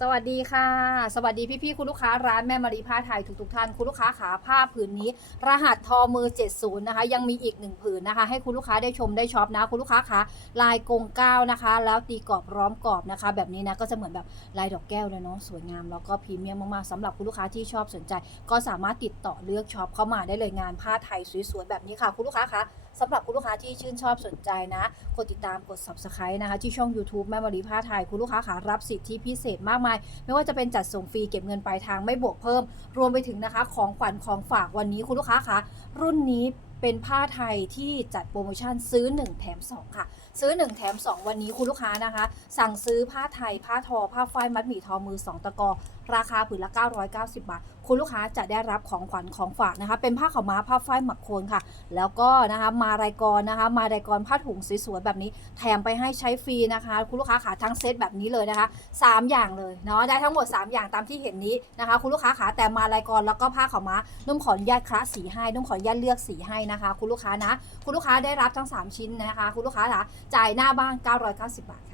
สวัสดีค่ะ สวัสดีพี่ๆคุณลูกค้าร้านแม่มารีผ้าไทยทุกๆท่านคุณลูกค้าขาผ้าผืนนี้ รหัสทอมือ 70 นะคะ ยังมีอีกหนึ่งผืนนะคะ ให้คุณลูกค้าได้ชมได้ช็อปนะ คุณลูกค้าขาลายกงก้าวนะคะ แล้วตีกรอบร้อมกรอบนะคะ แบบนี้นะก็จะเหมือนแบบลายดอกแก้วเลยเนาะสวยงามแล้วก็พรีเมียมมากๆสำหรับคุณลูกค้าที่ชอบสนใจ ก็สามารถติดต่อเลือกช็อปเข้ามาได้เลยงานผ้าไทยสวยๆแบบนี้ค่ะ คุณลูกค้าคะ สำหรับคุณลูกค้าที่ชื่นชอบสนใจนะ กดติดตามกด subscribe นะคะ ที่ช่อง YouTube แม่มารีผ้าไทย คุณลูกค้าขารับสิทธิพิเศษมากมาย ไม่ว่าจะเป็นจัดส่งฟรีเก็บเงินปลายทางไม่บวกเพิ่ม รวมไปถึงนะคะ ของขวัญของฝากวันนี้คุณลูกค้าคะรุ่นนี้เป็นผ้าไทยที่จัดโปรโมชั่นซื้อ 1 แถม 2 ค่ะ ซื้อ 1 แถม 2 วันนี้คุณลูกค้านะคะ สั่งซื้อผ้าไทยผ้าทอ ผ้าฝ้ายมัดหมี่ทอมือ 2 ตะกอราคาผืนละ 990 บาท คุณลูกค้าจะได้รับของขวัญของฝากนะคะ เป็นผ้าขาวม้าผ้าฝ้ายหมักโคนค่ะ แล้วก็นะคะมารายกรนะคะ มารายกรผ้าถุงสวยๆแบบนี้ แถมไปให้ใช้ฟรีนะคะ คุณลูกค้าขาทั้งเซตแบบนี้เลยนะคะ 3 อย่างเลยเนาะได้ทั้งหมด 3 อย่างตามที่เห็นนี้นะคะ คุณลูกค้าขาแต่มารายกรแล้วก็ผ้าขาวม้านุ่มขออนุญาตคละสีให้นุ่มขออนุญาตเลือกสีให้นะคะ คุณลูกค้านะ คุณลูกค้าได้รับทั้ง 3 ชิ้นนะคะ คุณลูกค้าคะจ่ายหน้าบ้าน 990 บาทค่ะ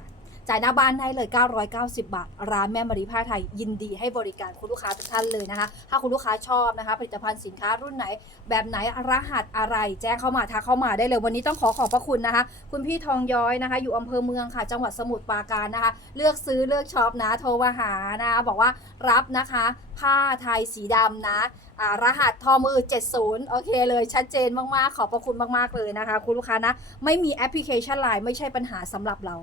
จ่ายหน้าบ้านได้เลย 990 บาท ร้านแม่มารีผ้าไทยยินดีให้บริการคุณลูกค้าทุกท่านเลยนะคะ ถ้าคุณลูกค้าชอบนะคะ ผลิตภัณฑ์สินค้ารุ่นไหน แบบไหนรหัสอะไร แจ้งเข้ามาทักเข้ามาได้เลย วันนี้ต้องขอขอบพระคุณนะคะ คุณพี่ทองย้อยนะคะ อยู่อำเภอเมืองค่ะ จังหวัดสมุทรปราการนะคะ เลือกซื้อเลือกช็อปนะโทรมาหานะคะบอกว่ารับนะคะ ผ้าไทยสีดำนะรหัสทอมือ 70 โอเคเลยชัดเจนมาก ๆ ขอบพระคุณมาก ๆ เลยนะคะ คุณลูกค้านะ ไม่มีแอปพลิเคชันไลน์ไม่ใช่ปัญหาสำหรับเรา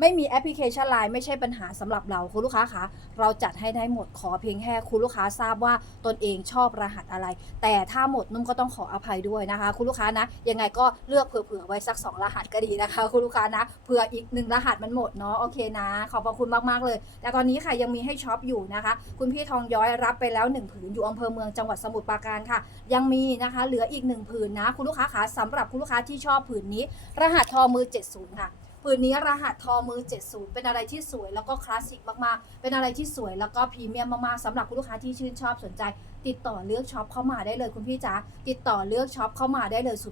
ไม่มีแอปพลิเคชันไลน์ไม่ใช่ปัญหาสำหรับเราคุณลูกค้าคะเราจัดให้ได้หมดขอเพียงแค่คุณลูกค้าทราบว่าตนเองชอบรหัสอะไร แต่ถ้าหมดนุ่มก็ต้องขออภัยด้วยนะคะ คุณลูกค้านะยังไงก็เลือกเผื่อๆไว้สัก 2 รหัสก็ดีนะคะ คุณลูกค้านะเผื่ออีกหนึ่งรหัสมันหมดเนาะโอเคนะ ขอบพระคุณมากๆเลย แต่ตอนนี้ค่ะยังมีให้ช็อปอยู่นะคะ คุณพี่ทองย้อยรับไปแล้ว 1 ผืนอยู่อำเภอเมืองจังหวัดสมุทรปราการค่ะ ยังมีนะคะเหลืออีกหนึ่งผืนนะ คุณลูกค้าคะสำหรับคุณลูกค้าที่ชอบผืนนี้ รหัสทอมือ 70 ค่ะ ผืนนี้รหัสทอมือ 70 เป็นอะไรที่สวยแล้วก็คลาสสิกมากๆ เป็นอะไรที่สวยแล้วก็พรีเมียมมากๆสำหรับคุณลูกค้าที่ชื่นชอบสนใจ ติดต่อเลือกช็อปเข้ามาได้เลยคุณพี่จ๋าติดต่อเลือกช็อปเข้ามาได้เลย 089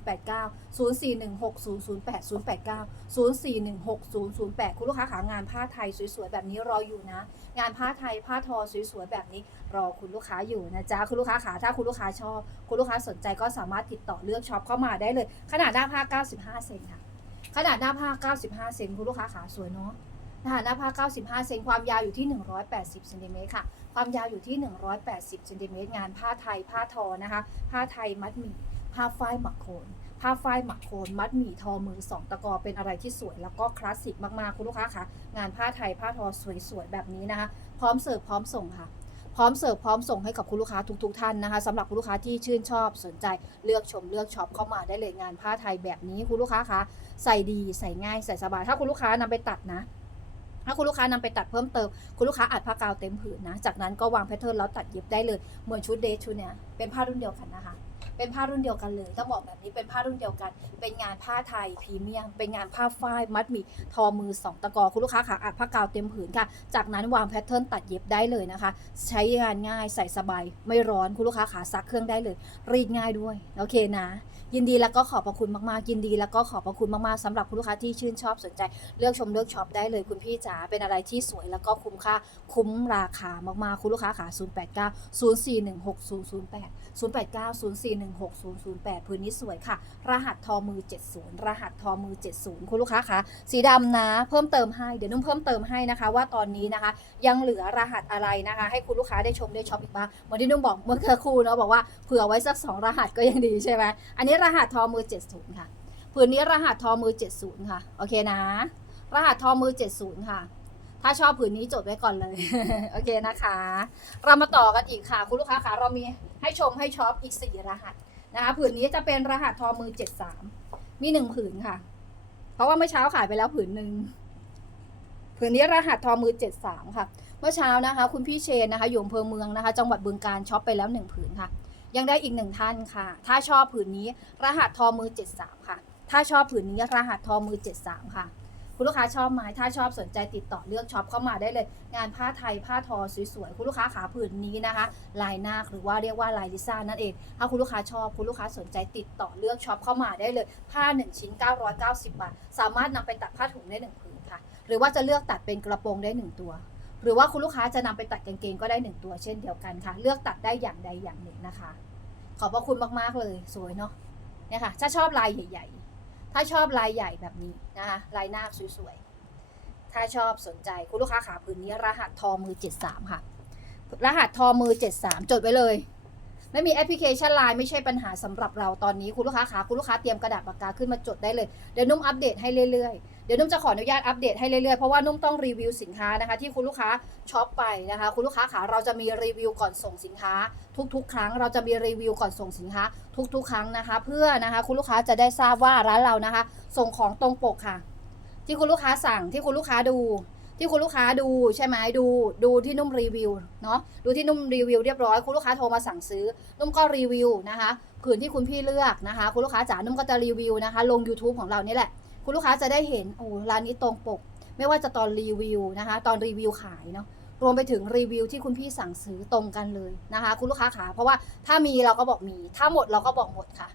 0416 008 089 0416 008 คุณลูกค้าขางานผ้าไทยสวยๆแบบนี้รออยู่นะ งานผ้าไทยผ้าทอสวยๆแบบนี้ รอคุณลูกค้าอยู่นะจ๊ะคุณลูกค้าขาถ้าคุณลูกค้าชอบ คุณลูกค้าสนใจก็สามารถติดต่อเลือกช็อปเข้ามาได้เลย ขนาดหน้าผ้า 95 เซนค่ะ ขนาดหน้าผ้า 95 เซนคุณลูกค้าขาสวยเนาะขนาดหน้าผ้า 95 เซนความยาวอยู่ที่ 180เซนติเมตรค่ะ ความยาวอยู่ที่ 180เซนติเมตรงานผ้าไทยผ้าทอนะคะ ผ้าไทยมัดหมี่ผ้าฝ้ายหมักโคนผ้าฝ้ายหมักโคนมัดหมี่ทอมือสองตะกอเป็นอะไรที่สวยแล้วก็คลาสสิกมากๆคุณลูกค้าคะงานผ้าไทยผ้าทอสวยๆแบบนี้นะคะ พร้อมเสิร์ฟพร้อมส่งค่ะ พร้อมเสิร์ฟพร้อมส่งให้กับคุณลูกค้าทุกๆท่านนะคะสำหรับคุณลูกค้าที่ชื่นชอบสนใจเลือกชมเลือกช็อปเข้ามาได้เลยงานผ้าไทยแบบนี้คุณลูกค้าคะใส่ดีใส่ง่ายใส่สบายถ้าคุณลูกค้านำไปตัดนะถ้าคุณลูกค้านำไปตัดเพิ่มเติม คุณลูกค้าอัดผ้ากาวเต็มผืนนะ จากนั้นก็วางแพทเทิร์นแล้วตัดเย็บได้เลย เหมือนชุดเดทชุดเนี้ยเป็นผ้ารุ่นเดียวกันนะคะ เป็นผ้ารุ่นเดียวกันเลยต้องบอกแบบนี้เป็นผ้ารุ่นเดียวกัน เป็นงานผ้าไทยพรีเมียม เป็นงานผ้าฝ้ายมัดหมี่ทอมือสองตะกอคุณลูกค้าขาอัดผ้ากาวเต็มผืนค่ะ จากนั้นวางแพทเทิร์นตัดเย็บได้เลยนะคะ ใช้งานง่ายใส่สบายไม่ร้อนคุณลูกค้าขาซักเครื่องได้เลย รีดง่ายด้วยโอเคนะ ยินดีแล้วก็ขอบพระคุณมากๆยินดี แล้วก็ขอบพระคุณมากๆสำหรับคุณลูกค้าที่ชื่นชอบสนใจ เลือกชมเลือกช็อปได้เลยคุณพี่จ๋าเป็นอะไรที่สวยแล้วก็คุ้มค่าคุ้มราคามากๆคุณลูกค้าขา089 0416 0890416008 พื้นนี้สวยค่ะ รหัสทอมือ 70 รหัสทอมือ 70 คุณลูกค้าคะสีดำนะ เพิ่มเติมให้ เดี๋ยวนุ่มเพิ่มเติมให้นะคะ ว่าตอนนี้นะคะ ยังเหลือรหัสอะไรนะคะ ให้คุณลูกค้าได้ชมได้ช็อปอีกบ้างเหมือนที่นุ่มบอกเมื่อครู่เนาะบอกว่าเผื่อไว้สัก 2 รหัสก็ยังดีใช่ไหมอันนี้รหัสทอมือ 70 ค่ะผืนนี้รหัสทอมือ 70 ค่ะ โอเคนะ รหัสทอมือ 70 ค่ะ ถ้าชอบผืนนี้จดไว้ก่อนเลย โอเคนะคะ เรามาต่อกันอีกค่ะ คุณลูกค้าคะเรามีให้ชมให้ช็อปอีก4รหัสนะคะผืนนี้จะเป็นรหัสทอมือ73มีหนึ่งผืนค่ะ เพราะว่าเมื่อเช้าขายไปแล้วผืนหนึ่งผืนนี้รหัสทอมือ73ค่ะ เมื่อเช้านะคะ คุณพี่เชนนะคะอยู่อำเภอเมืองนะคะ จังหวัดบึงการช็อปไปแล้วหนึ่งผืนค่ะ ยังได้อีกหนึ่งท่านค่ะ ถ้าชอบผืนนี้รหัสทอมือ73ค่ะ ถ้าชอบผืนนี้รหัสทอมือ73ค่ะ คุณลูกค้าชอบไหมถ้าชอบสนใจติดต่อเลือกช็อปเข้ามาได้เลย งานผ้าไทยผ้าทอสวยๆคุณลูกค้าขาผืนนี้นะคะ ลายนาคหรือว่าเรียกว่าลายลิซ่านั่นเอง ถ้าคุณลูกค้าชอบคุณลูกค้าสนใจติดต่อเลือกช็อปเข้ามาได้เลย ผ้า 1 ชิ้น 990 บาท สามารถนำไปตัดผ้าถุงได้1ผืนค่ะ หรือว่าจะเลือกตัดเป็นกระโปรงได้ 1 ตัว หรือว่าคุณลูกค้าจะนำไปตัดกางเกงก็ได้หนึ่งตัวเช่นเดียวกันค่ะ เลือกตัดได้อย่างใดอย่างหนึ่งนะคะ ขอบพระคุณมากๆเลย สวยเนาะเนี่ยค่ะถ้าชอบลายใหญ่ ๆ ถ้าชอบลายใหญ่แบบนี้นะคะลายหน้าสวยๆ ถ้าชอบสนใจคุณลูกค้าขาผืนนี้รหัสทอมือ 73 ค่ะ รหัสทอมือ 73 จดไว้เลย ไม่มีแอปพลิเคชันไลน์ไม่ใช่ปัญหาสำหรับเราตอนนี้คุณลูกค้าขาคุณลูกค้าเตรียมกระดาษปากกาขึ้นมาจดได้เลย เดี๋ยวนุ่มอัปเดตให้เรื่อยๆ เดี๋ยวนุ่มจะขออนุญาตอัปเดตให้เรื่อยๆ เพราะว่านุ่มต้องรีวิวสินค้านะคะที่คุณลูกค้าช็อปไปนะคะ คุณลูกค้าขาเราจะมีรีวิวก่อนส่งสินค้า ทุกๆ ครั้งเราจะมีรีวิวก่อนส่งสินค้า ทุกๆ ครั้งนะคะ เพื่อนะคะคุณลูกค้าจะได้ทราบว่าร้านเรานะคะ ส่งของตรงปกค่ะ ที่คุณลูกค้าสั่งที่คุณลูกค้าดูที่คุณลูกค้าดูใช่ไหมดูดูที่นุ่มรีวิวเนาะดูที่นุ่มรีวิวเรียบร้อยคุณลูกค้าโทรมาสั่งซื้อ นุ่มก็รีวิวนะคะผืนที่คุณพี่เลือกนะคะ คุณลูกค้าจ๋านุ่มก็จะรีวิวนะคะ ลง YouTube ของเรานี่แหละ คุณลูกค้าจะได้เห็นโอ้ร้านนี้ตรงปก ไม่ว่าจะตอนรีวิวนะคะ ตอนรีวิวขายเนาะรวมไปถึงรีวิวที่คุณพี่สั่งซื้อตรงกันเลยนะคะ คุณลูกค้าขาเพราะว่าถ้ามีเราก็บอกมี ถ้าหมดเราก็บอกหมดค่ะ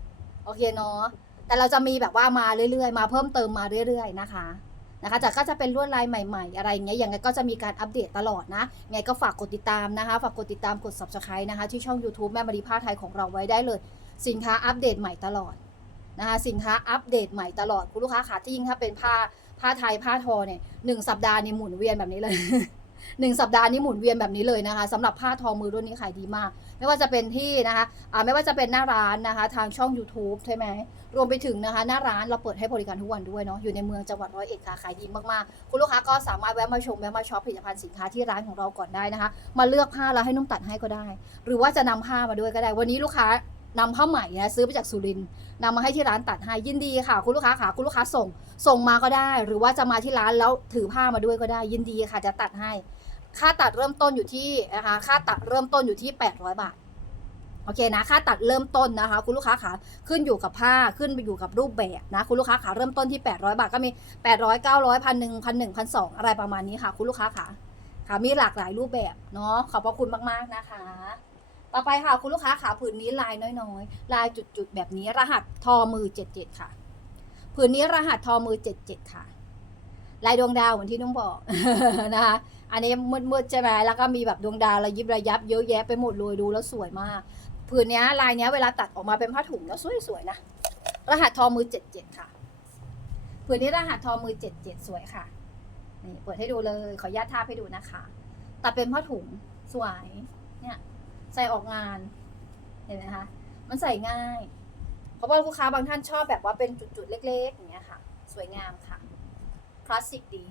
โอเคเนาะแต่เราจะมีแบบว่ามาเรื่อยๆ มาเพิ่มเติมมาเรื่อยๆนะคะนะคะแต่ก็จะเป็นลวดลายใหม่ ๆ อะไรอย่างเงี้ยอยังไงก็จะมีการอัปเดตตลอดนะไงก็ฝากกดติดตามนะคะ ฝากกดติดตามกด subscribe นะคะ ที่ช่อง YouTube แม่มารีผ้าไทยของเราไว้ได้เลย สินค้าอัปเดตใหม่ตลอด นะคะสินค้าอัปเดตใหม่ตลอดคุณลูกค้าขาที่ยิ่งถ้าเป็นผ้าผ้าไทยผ้าทอเนี่ยหนึ่งสัปดาห์นี่หมุนเวียนแบบนี้เลยหนึ่งสัปดาห์นี้หมุนเวียนแบบนี้เลยนะคะสำหรับผ้าทอมือรุ่นนี้ขายดีมาก ไม่ว่าจะเป็นที่นะคะอ่าไม่ว่าจะเป็นหน้าร้านนะคะ ทางช่อง YouTube ใช่ไหมรวมไปถึงนะคะ หน้าร้านเราเปิดให้บริการทุกวันด้วยเนาะอยู่ในเมืองจังหวัดร้อยเอ็ดค่ะขายดีมากๆ คุณลูกค้าก็สามารถแวะมาชมแวะมาช็อปผลิตภัณฑ์สินค้าที่ร้านของเราก่อนได้นะคะ มาเลือกผ้าแล้วให้นุ่มตัดให้ก็ได้ หรือว่าจะนำผ้ามาด้วยก็ได้ วันนี้ลูกค้า นำผ้าไหมนะซื้อไปจากสุรินนำมาให้ที่ร้านตัดให้ยินดีค่ะ คุณลูกค้าค่ะคุณลูกค้าส่ง ส่งมาก็ได้ หรือว่าจะมาที่ร้านแล้วถือผ้ามาด้วยก็ได้ ยินดีค่ะจะตัดให้ ค่าตัดเริ่มต้นอยู่ที่นะคะค่าตัดเริ่มต้นอยู่ที่ 800 บาทโอเคนะค่าตัดเริ่มต้นนะคะ คุณลูกค้าขาขึ้นอยู่กับผ้าขึ้นไปอยู่กับรูปแบบนะคุณลูกค้าขาเริ่มต้นที่ 800 บาทก็มี 800 900พันหนึ่งพันหนึ่งพันสองอะไรประมาณนี้ค่ะ คุณลูกค้าขาค่ะมีหลากหลายรูปแบบเนาะขอบพระคุณมากๆนะคะ ต่อไปค่ะ คุณลูกค้าขาผืนนี้ลายน้อยๆ ลายจุดๆ แบบนี้รหัสทอมือ77ค่ะ ผืนนี้รหัสทอมือ77ค่ะ ลายดวงดาวเหมือนที่น้องบอกนะคะ อันนี้มืดๆใช่ไหมแล้วก็มีแบบดวงดาวระยิบระยับเยอะแยะไปหมดเลยดูแล้วสวยมาก ผืนนี้ลายนี้เวลาตัดออกมาเป็นผ้าถุงแล้วสวยๆนะ รหัสทอมือ77ค่ะ ผืนนี้รหัสทอมือ77สวยค่ะ นี่เปิดให้ดูเลย ขออนุญาตทาให้ดูนะคะ ตัดเป็นผ้าถุงสวย เนี่ย ใส่ออกงาน เห็นไหมคะ มันใส่ง่าย เพราะว่าลูกค้าบางท่านชอบแบบว่าเป็นจุดๆ เล็กๆ อย่างเงี้ยค่ะ สวยงามค่ะ คลาสสิกดี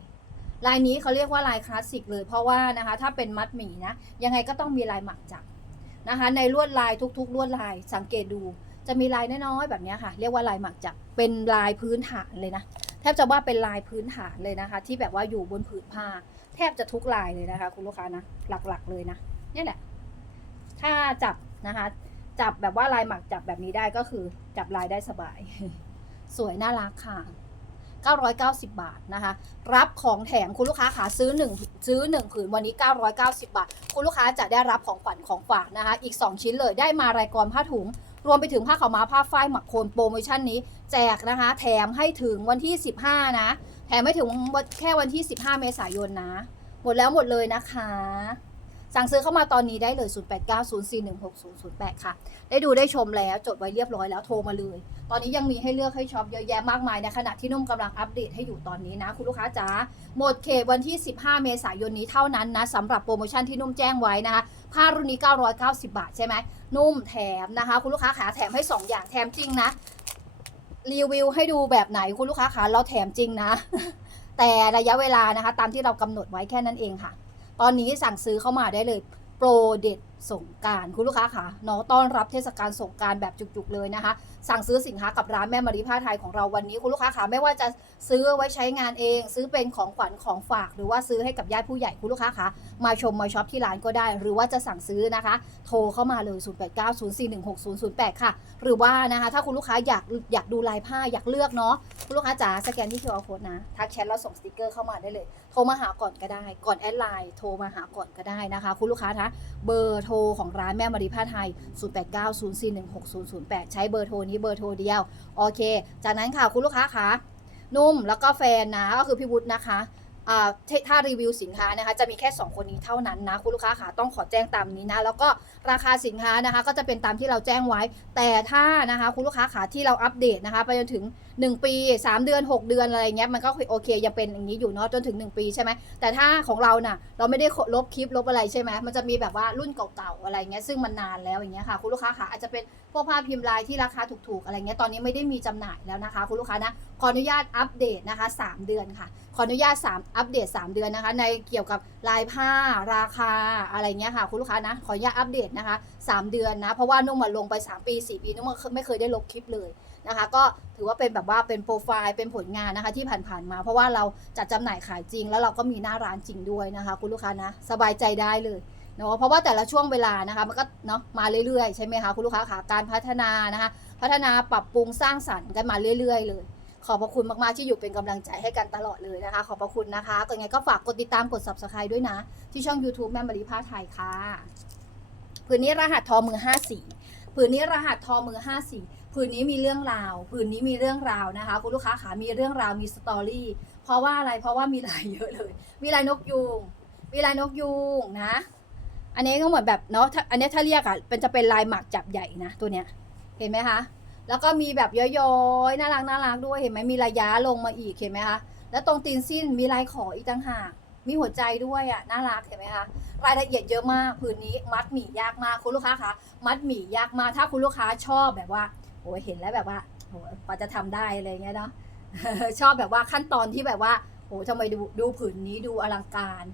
ลายนี้เขาเรียกว่าลายคลาสสิกเลย เพราะว่านะคะ ถ้าเป็นมัดหมี่นะ ยังไงก็ต้องมีลายหมักจักนะคะ ในลวดลายทุกๆ ลวดลาย สังเกตดู จะมีลายน้อยๆ แบบเนี้ยค่ะ เรียกว่าลายหมักจัก เป็นลายพื้นฐานเลยนะ แทบจะว่าเป็นลายพื้นฐานเลยนะคะ ที่แบบว่าอยู่บนผืนผ้า แทบจะทุกลายเลยนะคะ คุณลูกค้านะ หลักๆ เลยนะเนี่ยแหละ ถ้าจับนะคะ จับแบบว่าลายหมักจับแบบนี้ได้ก็คือจับลายได้สบาย สวยน่ารักค่ะ 990 บาทนะคะ รับของแถมคุณลูกค้าขาซื้อ 1 ซื้อ 1 ผืนวันนี้ 990 บาท คุณลูกค้าจะได้รับของขวัญของฝากนะคะ อีก 2 ชิ้นเลยได้มารายกรผ้าถุง รวมไปถึงผ้าขาวม้าผ้าฝ้ายหมักโคนโปรโมชั่นนี้ แจกนะคะ แถมให้ถึงวันที่ 15 นะ แถมไม่ถึงแค่วันที่ 15 เมษายนนะ หมดแล้วหมดเลยนะคะ สั่งซื้อเข้ามาตอนนี้ได้เลย 0890416008 ค่ะ ได้ดูได้ชมแล้วจดไว้เรียบร้อยแล้วโทรมาเลย ตอนนี้ยังมีให้เลือกให้ช็อปเยอะแยะมากมายในขณะที่นุ่มกำลังอัปเดตให้อยู่ตอนนี้นะ คุณลูกค้าจ๋าหมดเขตวันที่ 15 เมษายนนี้เท่านั้นนะสำหรับโปรโมชั่นที่นุ่มแจ้งไว้นะคะผ้ารุ่นนี้ 990 บาทใช่ไหมนุ่มแถมนะคะ คุณลูกค้าขาแถมให้ 2 อย่างแถมจริงนะรีวิวให้ดูแบบไหนคุณลูกค้าขาเราแถมจริงนะ แต่ระยะเวลานะคะ ตามที่เรากำหนดไว้แค่นั้นเองค่ะ ตอนนี้สั่งซื้อเข้ามาได้เลย โปรเด็ดสงการคุณลูกค้าค่ะเนาะต้อนรับเทศกาลสงการแบบจุกๆเลยนะคะ สั่งซื้อสินค้ากับร้านแม่มารีผ้าไทยของเราวันนี้คุณลูกค้าค่ะไม่ว่าจะซื้อไว้ใช้งานเอง ซื้อเป็นของขวัญของฝาก หรือว่าซื้อให้กับญาติผู้ใหญ่คุณลูกค้าค่ะมาชมมาช็อปที่ร้านก็ได้ หรือว่าจะสั่งซื้อนะคะ โทรเข้ามาเลย 0890416008 ค่ะ หรือว่านะคะถ้าคุณลูกค้าอยากอยากดูลายผ้าอยากเลือกเนาะคุณลูกค้าจ๋าสแกนที่ QR code นะทักแชทแล้วส่งสติกเกอร์เข้ามาได้เลย โทรมาหาก่อนก็ได้ ก่อนแอดไลน์โทรมาหาก่อนก็ได้นะคะ คุณลูกค้าคะเบอร์โทรของร้านแม่มารีผ้าไทย 0890416008 ใช้เบอร์โทรนี้เบอร์โทรเดียว โอเค จากนั้นค่ะคุณลูกค้าคะนุ่มแล้วก็แฟนนะก็คือพี่วุฒินะคะถ้ารีวิวสินค้านะคะจะมีแค่ 2 คนนี้เท่านั้นนะคุณลูกค้าค่ะต้องขอแจ้งตามนี้นะแล้วก็ราคาสินค้านะคะก็จะเป็นตามที่เราแจ้งไว้ แต่ถ้านะคะคุณลูกค้าขาที่เราอัปเดตนะคะไปจนถึง 1 ปี 3 เดือน 6 เดือนอะไรเงี้ยมันก็โอเคยังเป็นอย่างนี้อยู่เนาะจนถึง 1 ปีใช่ไหมแต่ถ้าของเราน่ะเราไม่ได้ลบคลิปลบอะไรใช่ไหมมันจะมีแบบว่ารุ่นเก่าๆอะไรเงี้ยซึ่งมันนานแล้วอย่างเงี้ยค่ะคุณลูกค้าขาอาจจะเป็นพวกผ้าพิมพ์ลายที่ราคาถูกๆอะไรเงี้ยตอนนี้ไม่ได้มีจำหน่ายแล้วนะคะ คุณลูกค้านะขออนุญาตอัปเดตนะคะ 3 เดือนค่ะขออนุญาต 3 อัปเดต 3 เดือนนะคะ ในเกี่ยวกับลายผ้าราคาอะไรเงี้ยค่ะคุณลูกค้านะขออนุญาตอัปเดตนะคะ 3 เดือนนะเพราะว่านุ่มมาลงไป 3 ปี 4 ปีนุ่มไม่เคยได้ลบคลิปเลย นะคะ ก็ถือว่าเป็นแบบว่าเป็นโปรไฟล์เป็นผลงานนะคะ ที่ผ่านๆมา เพราะว่าเราจัดจำหน่ายขายจริง แล้วเราก็มีหน้าร้านจริงด้วยนะคะ คุณลูกค้านะ สบายใจได้เลยเนาะเพราะว่าแต่ละช่วงเวลานะคะมันก็เนาะมาเรื่อยๆใช่ไหมคะคุณลูกค้าค่ะการพัฒนานะคะ พัฒนาปรับปรุงสร้างสรรค์กันมาเรื่อย ๆ เลยขอบพระคุณมาก ๆ ที่อยู่เป็นกำลังใจให้กันตลอดเลยนะคะ ขอบพระคุณนะคะก็ยังไงก็ฝากกดติดตามกด subscribe ด้วยนะ ที่ช่อง YouTube แม่มารีผ้าไทยค่ะ ผืนนี้รหัสทอมือ 54 ผืนนี้รหัสทอมือ 54 ผืนนี้มีเรื่องราวผืนนี้มีเรื่องราวนะคะ คุณลูกค้าขามีเรื่องราวมีสตอรี่เพราะว่าอะไรเพราะว่ามีลายเยอะเลย มีลายนกยูงมีลายนกยูงนะ อันนี้ก็เหมือนแบบเนาะถ้าอันนี้ถ้าเรียกอะเป็นจะเป็นลายหมากจับใหญ่นะตัวเนี้ยเห็นไหมคะแล้วก็มีแบบย้อยๆน่ารักน่ารักด้วยเห็นไหมมีระยะลงมาอีกเห็นไหมคะแล้วตรงตีนสิ้นมีลายขออีกต่างหากมีหัวใจด้วยอะน่ารักเห็นไหมคะรายละเอียดเยอะมากผืนนี้มัดหมี่ยากมากคุณลูกค้าคะมัดหมี่ยากมากถ้าคุณลูกค้าชอบแบบว่า อ้เห็นแล้วแบบว่าโอ้ยกว่าจะทำได้อะไรอย่างเงี้ยเนาะชอบแบบว่าขั้นตอนที่แบบว่าโอ้ทำไมดูดูผืนนี้ดูอลังการ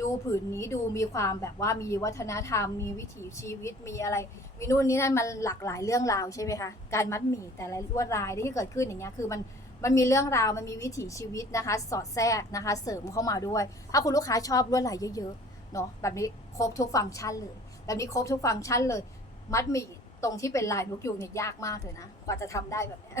ดูผืนนี้ดูมีความแบบว่ามีวัฒนธรรม มีวิถีชีวิตมีอะไร มีนู่นนี่นั่นมันหลากหลายเรื่องราวใช่ไหมคะการมัดหมี่แต่ละลวดลายที่เกิดขึ้นอย่างเงี้ยคือมันมันมีเรื่องราวมันมีวิถีชีวิตนะคะ สอดแทรกนะคะ เสริมเข้ามาด้วย ถ้าคุณลูกค้าชอบลวดลายเยอะๆเนาะแบบนี้ครบทุกฟังก์ชันเลย แบบนี้ครบทุกฟังก์ชันเลย มัดหมี่ ตรงที่เป็นลายนกยูงเนี่ยยากมากเลยนะ กว่าจะทำได้แบบนี้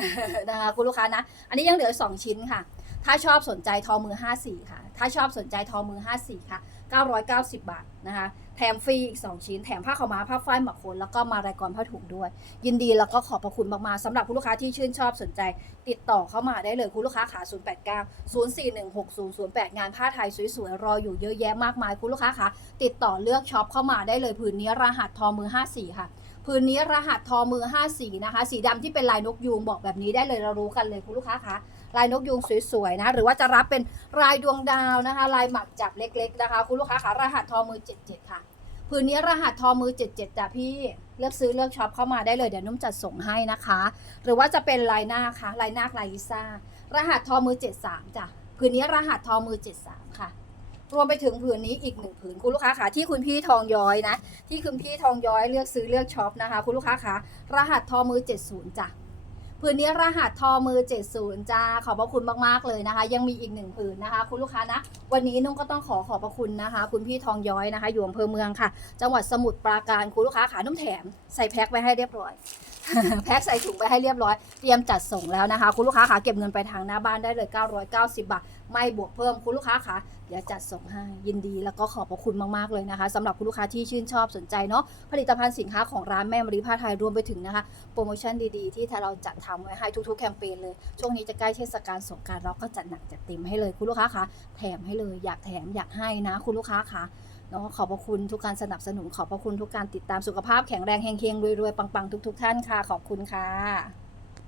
นะคะคุณลูกค้านะ อันนี้ยังเหลือ 2 ชิ้นค่ะ ถ้าชอบสนใจทอมือ 54 ค่ะ ถ้าชอบสนใจทอมือ 54 ค่ะ 990 บาทนะคะ แถมฟรีอีก 2 ชิ้น แถมผ้าขาวม้าผ้าฝ้ายหมักโคนแล้วก็มารายกรผ้าถุงด้วย ยินดีแล้วก็ขอบพระคุณมากๆสำหรับคุณลูกค้าที่ชื่นชอบสนใจ ติดต่อเข้ามาได้เลยคุณลูกค้าขา 089 0416 008 งานผ้าไทยสวยๆ รออยู่เยอะแยะมากมายคุณลูกค้าคะติดต่อเลือกช็อปเข้ามาได้เลยผืนนี้รหัสทอมือ 54 ค่ะ ผืนนี้รหัสทอมือ54นะคะ สีดำที่เป็นลายนกยูงบอกแบบนี้ได้เลยเรารู้กันเลยคุณลูกค้าคะลายนกยูงสวยๆนะ หรือว่าจะรับเป็นลายดวงดาวนะคะ ลายหมักจับเล็ก ๆ นะคะ คุณลูกค้าคะรหัสทอมือ 77 ค่ะผืนนี้รหัสทอมือ 77จ้ะพี่เลือกซื้อเลือกช็อปเข้ามาได้เลยเดี๋ยวนุ่มจัดส่งให้นะคะ หรือว่าจะเป็นลายหน้าค่ะลายหน้าลายลิซ่ารหัสทอมือ 73จ้ะผืนนี้รหัสทอมือ 73 ค่ะ รวมไปถึงผืนนี้อีกหนึ่งผืนคุณลูกค้าค่ะที่คุณพี่ทองย้อยนะ ที่คุณพี่ทองย้อยเลือกซื้อเลือกช็อปนะคะ คุณลูกค้าค่ะรหัสทอมือ 70จ้ะผืนนี้รหัสทอมือ 70จ้าขอบพระคุณมากๆเลยนะคะ ยังมีอีกหนึ่งผืนนะคะ คุณลูกค้านะ วันนี้นุ่งก็ต้องขอขอบพระคุณนะคะ คุณพี่ทองย้อยนะคะ อยู่อำเภอเมืองค่ะ จังหวัดสมุทรปราการคุณลูกค้าขานุ่มแถมใส่แพ็คไว้ให้เรียบร้อย แพ็คใส่ถุงไปให้เรียบร้อย เตรียมจัดส่งแล้วนะคะ คุณลูกค้าขาเก็บเงินไปทางหน้าบ้านได้เลย 990 บาท ไม่บวกเพิ่มคุณลูกค้าขาเดี๋ยวจัดส่งให้ยินดีแล้วก็ขอบพระคุณมากๆเลยนะคะสำหรับคุณลูกค้าที่ชื่นชอบสนใจเนาะผลิตภัณฑ์สินค้าของร้านแม่มรีผ้าไทยรวมไปถึงนะคะ โปรโมชั่นดีๆ ที่ทางเราจัดทำไว้ให้ทุกๆแคมเปญเลย ช่วงนี้จะใกล้เทศกาลสงการเราก็จัดหนักจัดเต็มให้เลยคุณลูกค้าคะแถมให้เลยอยากแถมอยากให้นะ คุณลูกค้าคะ เนาะขอบพระคุณทุกการสนับสนุนขอบพระคุณทุกการติดตามสุขภาพแข็งแรงเฮงๆรวยๆปังๆทุก ๆ ท่านค่ะ ขอบคุณค่ะ